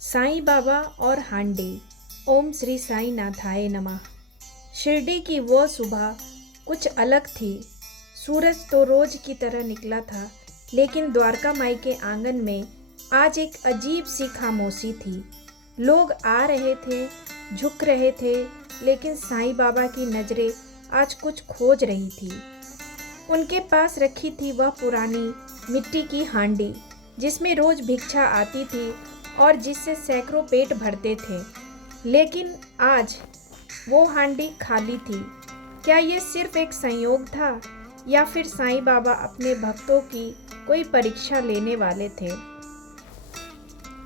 साईं बाबा और हांडी। ओम श्री साईं नाथाय नमः। शिरडी की वो सुबह कुछ अलग थी। सूरज तो रोज की तरह निकला था, लेकिन द्वारका माई के आंगन में आज एक अजीब सी खामोशी थी। लोग आ रहे थे, झुक रहे थे, लेकिन साईं बाबा की नज़रें आज कुछ खोज रही थी। उनके पास रखी थी वह पुरानी मिट्टी की हांडी, जिसमें रोज भिक्षा आती थी और जिससे सैकड़ों पेट भरते थे। लेकिन आज वो हांडी खाली थी। क्या ये सिर्फ एक संयोग था, या फिर साईं बाबा अपने भक्तों की कोई परीक्षा लेने वाले थे?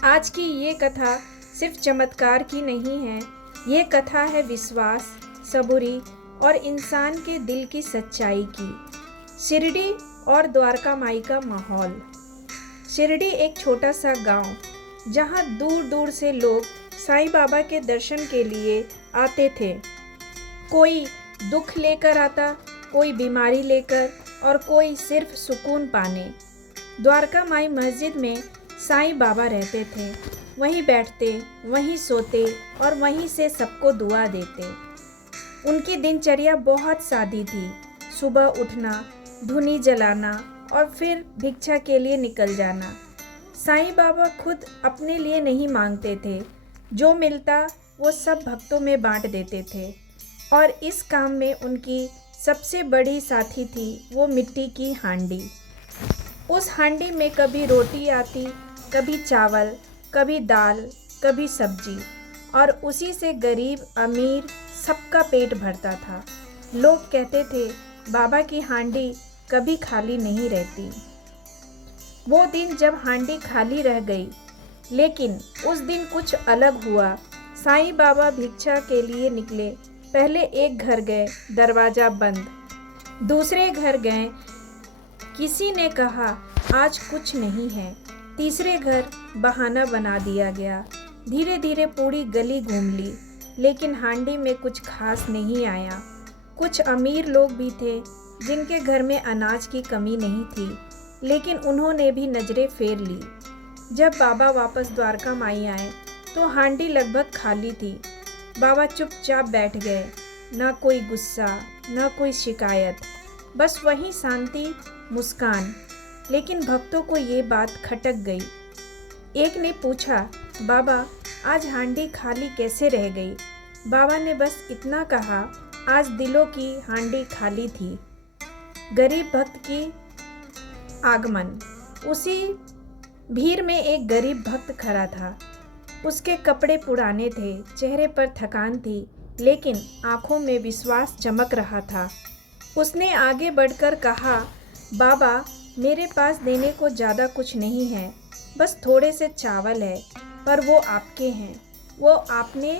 आज की ये कथा सिर्फ चमत्कार की नहीं है। ये कथा है विश्वास, सबूरी और इंसान के दिल की सच्चाई की। शिरडी और द्वारका माई का माहौल। शिरडी एक छोटा सा गांव, जहां दूर दूर से लोग साईं बाबा के दर्शन के लिए आते थे। कोई दुख लेकर आता, कोई बीमारी लेकर, और कोई सिर्फ सुकून पाने। द्वारका माई मस्जिद में साईं बाबा रहते थे। वहीं बैठते, वहीं सोते और वहीं से सबको दुआ देते। उनकी दिनचर्या बहुत सादी थी। सुबह उठना, धूनी जलाना और फिर भिक्षा के लिए निकल जाना। साईं बाबा खुद अपने लिए नहीं मांगते थे। जो मिलता वो सब भक्तों में बांट देते थे। और इस काम में उनकी सबसे बड़ी साथी थी वो मिट्टी की हांडी। उस हांडी में कभी रोटी आती, कभी चावल, कभी दाल, कभी सब्जी, और उसी से गरीब अमीर सबका पेट भरता था। लोग कहते थे बाबा की हांडी कभी खाली नहीं रहती। वो दिन जब हांडी खाली रह गई, लेकिन उस दिन कुछ अलग हुआ। साईं बाबा भिक्षा के लिए निकले। पहले एक घर गए, दरवाज़ा बंद। दूसरे घर गए, किसी ने कहा आज कुछ नहीं है। तीसरे घर बहाना बना दिया गया। धीरे धीरे पूरी गली घूम ली, लेकिन हांडी में कुछ खास नहीं आया। कुछ अमीर लोग भी थे जिनके घर में अनाज की कमी नहीं थी, लेकिन उन्होंने भी नज़रें फेर ली। जब बाबा वापस द्वारका माई आए तो हांडी लगभग खाली थी। बाबा चुपचाप बैठ गए। ना कोई गुस्सा, ना कोई शिकायत, बस वही शांति, मुस्कान। लेकिन भक्तों को ये बात खटक गई। एक ने पूछा, बाबा आज हांडी खाली कैसे रह गई? बाबा ने बस इतना कहा, आज दिलों की हांडी खाली थी। गरीब भक्त की आगमन। उसी भीड़ में एक गरीब भक्त खड़ा था। उसके कपड़े पुराने थे, चेहरे पर थकान थी, लेकिन आंखों में विश्वास चमक रहा था। उसने आगे बढ़कर कहा, बाबा मेरे पास देने को ज़्यादा कुछ नहीं है, बस थोड़े से चावल है, पर वो आपके हैं। वो आपने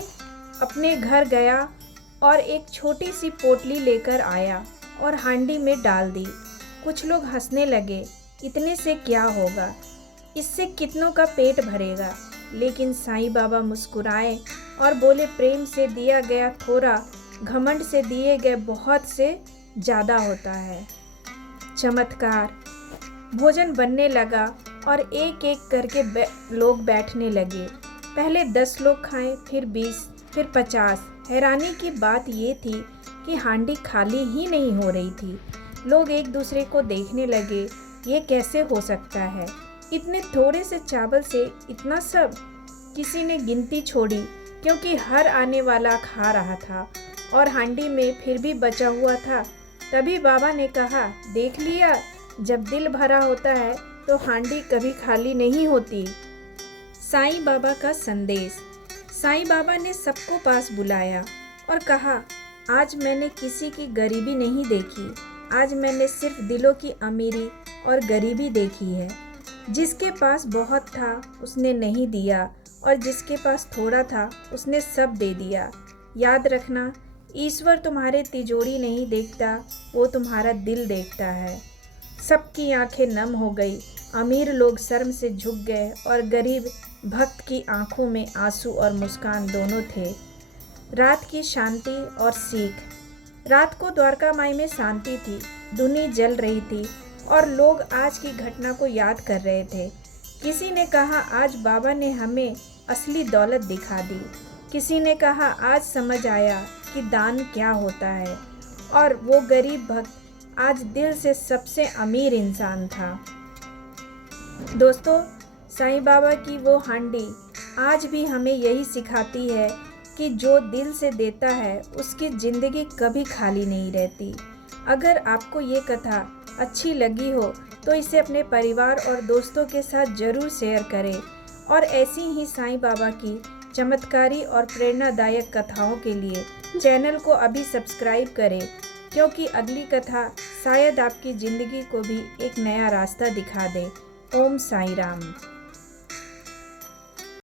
अपने घर गया और एक छोटी सी पोटली लेकर आया और हांडी में डाल दी। कुछ लोग हंसने लगे, इतने से क्या होगा, इससे कितनों का पेट भरेगा। लेकिन साईं बाबा मुस्कुराए और बोले, प्रेम से दिया गया थोड़ा, घमंड से दिए गए बहुत से ज़्यादा होता है। चमत्कार। भोजन बनने लगा और एक एक करके लोग बैठने लगे। पहले 10 लोग खाएं, फिर 20, फिर 50। हैरानी की बात ये थी कि हांडी खाली ही नहीं हो रही थी। लोग एक दूसरे को देखने लगे, ये कैसे हो सकता है? इतने थोड़े से चावल से इतना सब? किसी ने गिनती छोड़ी, क्योंकि हर आने वाला खा रहा था और हांडी में फिर भी बचा हुआ था। तभी बाबा ने कहा, देख लिया, जब दिल भरा होता है तो हांडी कभी खाली नहीं होती। साईं बाबा का संदेश। साईं बाबा ने सबको पास बुलाया और कहा, आज मैंने किसी की गरीबी नहीं देखी। आज मैंने सिर्फ दिलों की अमीरी और गरीबी देखी है। जिसके पास बहुत था उसने नहीं दिया, और जिसके पास थोड़ा था उसने सब दे दिया। याद रखना, ईश्वर तुम्हारे तिजोरी नहीं देखता, वो तुम्हारा दिल देखता है। सबकी आंखें नम हो गई। अमीर लोग शर्म से झुक गए और गरीब भक्त की आंखों में आंसू और मुस्कान दोनों थे। रात की शांति और सीख। रात को द्वारका माई में शांति थी। धूनी जल रही थी और लोग आज की घटना को याद कर रहे थे। किसी ने कहा, आज बाबा ने हमें असली दौलत दिखा दी। किसी ने कहा आज समझ आया कि दान क्या होता है, और वो गरीब भक्त आज दिल से सबसे अमीर इंसान था। दोस्तों, साईं बाबा की वो हांडी आज भी हमें यही सिखाती है कि जो दिल से देता है उसकी ज़िंदगी कभी खाली नहीं रहती। अगर आपको ये कथा अच्छी लगी हो तो इसे अपने परिवार और दोस्तों के साथ ज़रूर शेयर करें, और ऐसी ही साईं बाबा की चमत्कारी और प्रेरणादायक कथाओं के लिए चैनल को अभी सब्सक्राइब करें, क्योंकि अगली कथा शायद आपकी ज़िंदगी को भी एक नया रास्ता दिखा दे। ओम साईं राम।